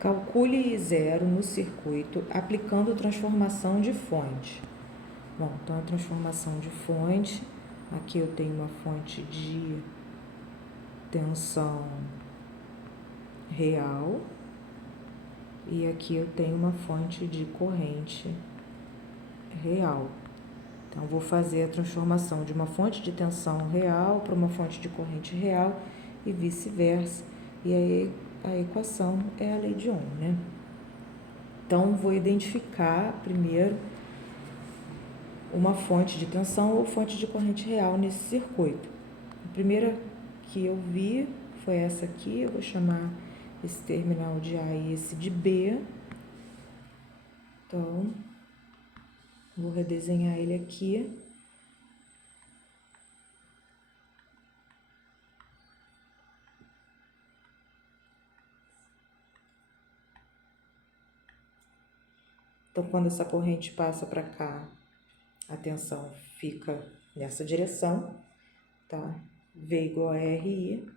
Calcule zero no circuito aplicando transformação de fonte. Bom, então a transformação de fonte, aqui eu tenho uma fonte de tensão real e aqui eu tenho uma fonte de corrente real. Então, vou fazer a transformação de uma fonte de tensão real para uma fonte de corrente real e vice-versa. E aí a equação é a lei de Ohm, né? Então, vou identificar primeiro uma fonte de tensão ou fonte de corrente real nesse circuito. A primeira que eu vi foi essa aqui, eu vou chamar esse terminal de A e esse de B. Então, vou redesenhar ele aqui. Então, quando essa corrente passa para cá, a tensão fica nessa direção, tá? V igual a RI.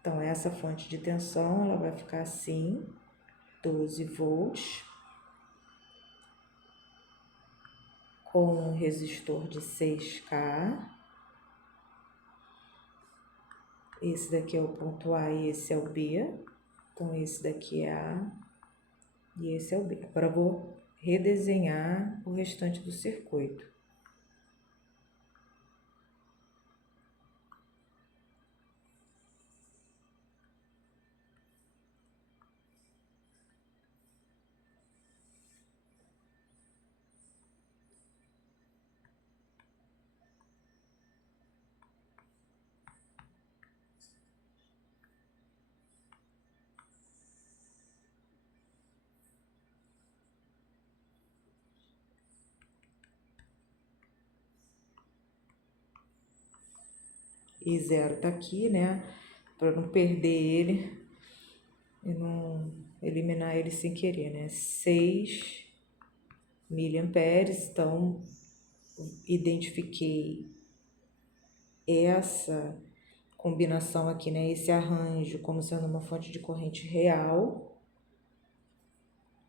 Então, essa fonte de tensão, ela vai ficar assim, 12 volts, com um resistor de 6K. Esse daqui é o ponto A e esse é o B. Então, esse daqui é A e esse é o B. Agora, eu vou redesenhar o restante do circuito. E zero tá aqui, né? Para não perder ele e não eliminar ele sem querer, né? 6 miliamperes, então identifiquei essa combinação aqui, né? Esse arranjo como sendo uma fonte de corrente real.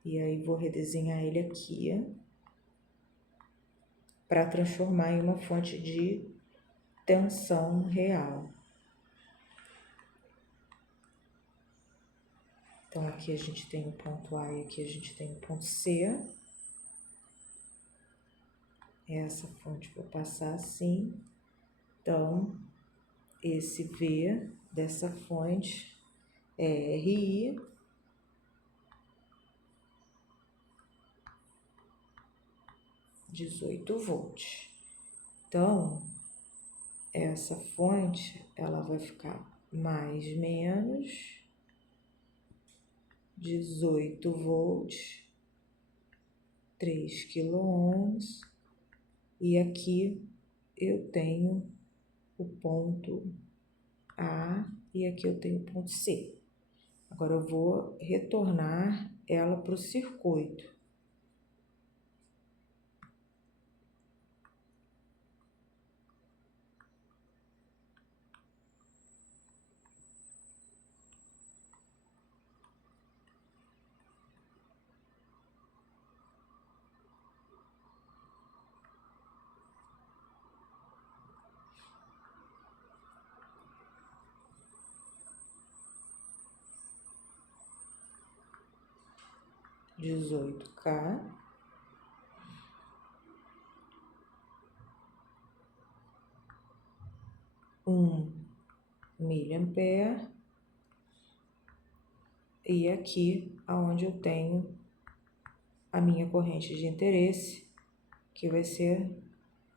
E aí vou redesenhar ele aqui para transformar em uma fonte de tensão real. Então, aqui a gente tem o ponto A e aqui a gente tem o ponto C. Essa fonte vou passar assim. Então, esse V dessa fonte é RI. (18 volts). Então, essa fonte, ela vai ficar mais menos 18 volts, 3 quiloohms, e aqui eu tenho o ponto A e aqui eu tenho o ponto C. Agora eu vou retornar ela para o circuito. (18 K). miliampere. E aqui aonde eu tenho a minha corrente de interesse, que vai ser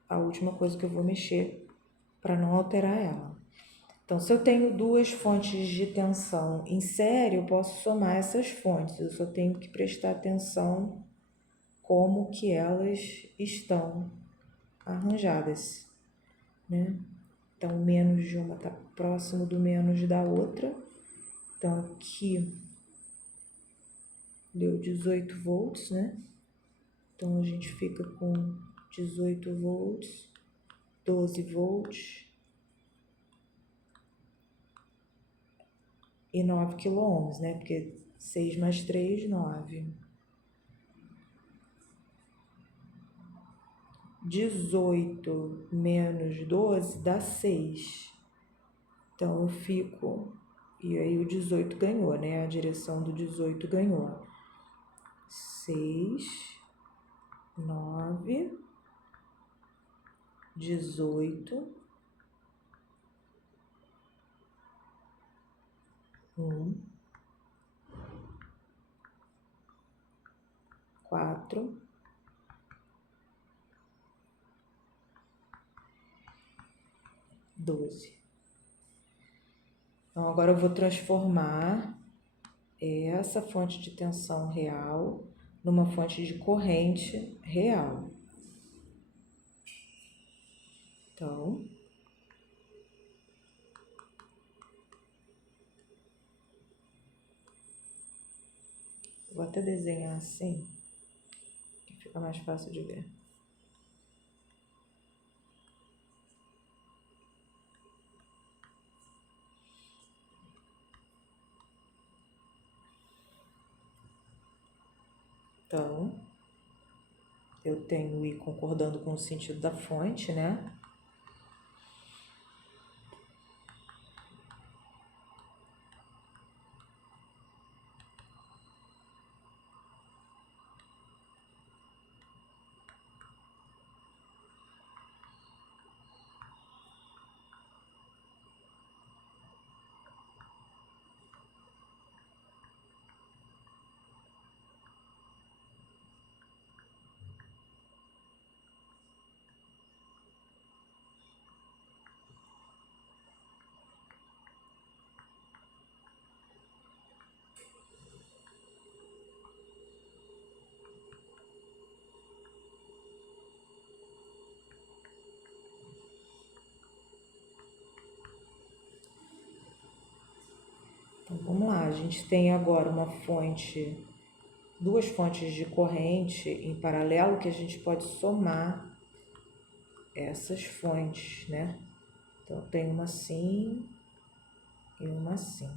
a última coisa que eu vou mexer para não alterar ela. Então, se eu tenho duas fontes de tensão em série, eu posso somar essas fontes. Eu só tenho que prestar atenção como que elas estão arranjadas, né? Então, o menos de uma está próximo do menos da outra. Então, aqui deu 18 volts, né? Então, a gente fica com 18 volts. 12 volts e 9 quiloohms, né? Porque 6 mais 3, 9. 18 menos 12 dá 6. Então, eu fico... E aí o 18 ganhou, né? A direção do 18 ganhou. 6, 9, 18, 1, 4, 12. Então, agora eu vou transformar essa fonte de tensão real numa fonte de corrente real. Então, vou até desenhar assim, que fica mais fácil de ver. Então, eu tenho o I concordando com o sentido da fonte, né? Então, vamos lá, a gente tem agora uma fonte, duas fontes de corrente em paralelo que a gente pode somar essas fontes, né? Então, tem uma assim e uma assim.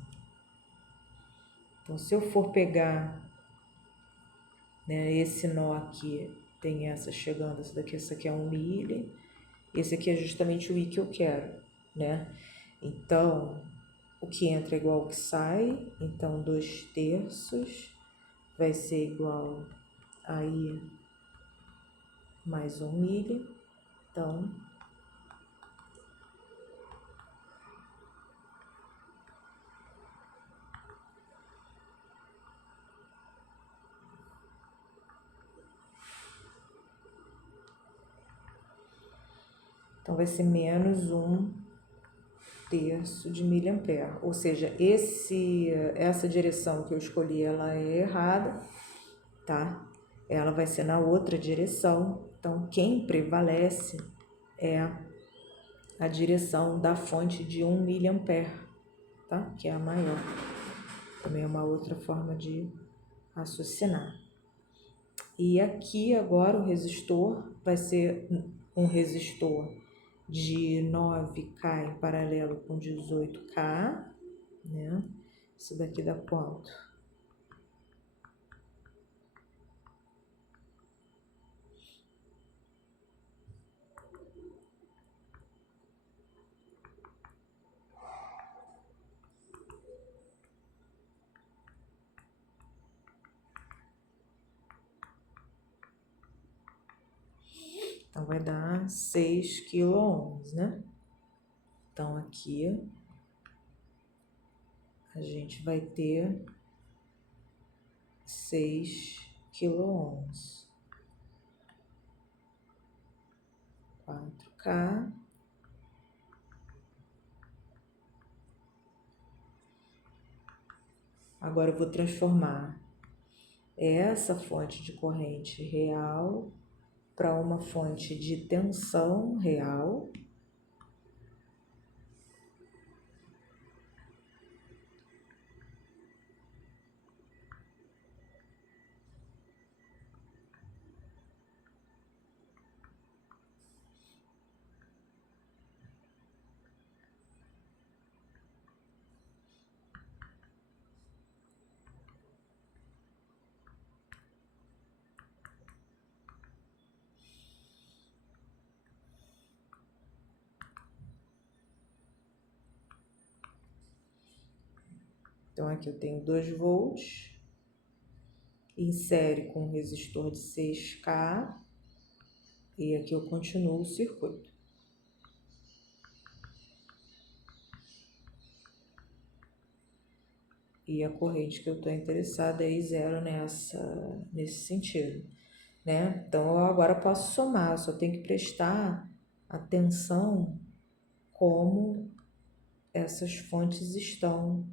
Então, se eu for pegar, né, esse nó aqui, tem essa chegando, essa aqui é 1 milli, esse aqui é justamente o I que eu quero, né? Então, o que entra é igual ao que sai, então 2/3 vai ser igual a I mais 1 milli, então vai ser menos 1/3 de miliampere, ou seja, essa direção que eu escolhi, ela é errada, tá? Ela vai ser na outra direção, então quem prevalece é a direção da fonte de 1 miliampere, tá? Que é a maior. Também é uma outra forma de raciocinar. E aqui agora o resistor vai ser um resistor de 9K em paralelo com 18K, né? Isso daqui dá quanto? Então, vai dar 6 quiloohms, né? Então, aqui a gente vai ter 6 quiloohms. 4K. Agora eu vou transformar essa fonte de corrente real para uma fonte de tensão real. Então, aqui eu tenho 2 volts, insere com um resistor de 6K, e aqui eu continuo o circuito. E a corrente que eu estou interessada é I0 nesse sentido, né? Então, eu agora posso somar, eu só tenho que prestar atenção como essas fontes estão.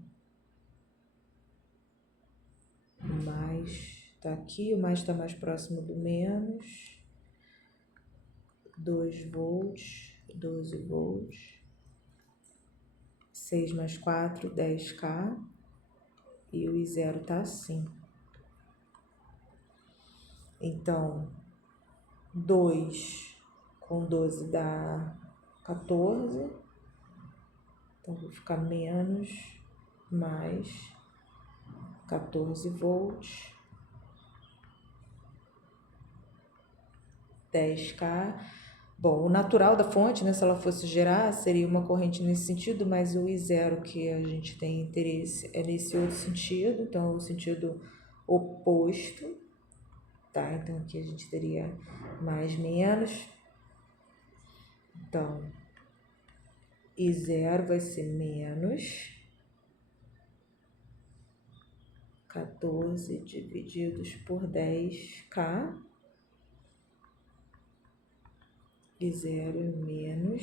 O mais está aqui, o mais está mais próximo do menos. 2 volts, 12 volts. 6 mais 4, 10K. E o I0 está assim. Então, 2 com 12 dá 14. Então, vou ficar menos, mais 14 volts. 10K. Bom, o natural da fonte, né, se ela fosse gerar, seria uma corrente nesse sentido, mas o I0 que a gente tem interesse é nesse outro sentido, então é o sentido oposto, tá? Então aqui a gente teria mais, menos. Então, I0 vai ser menos 14 divididos por 10K. I0 é menos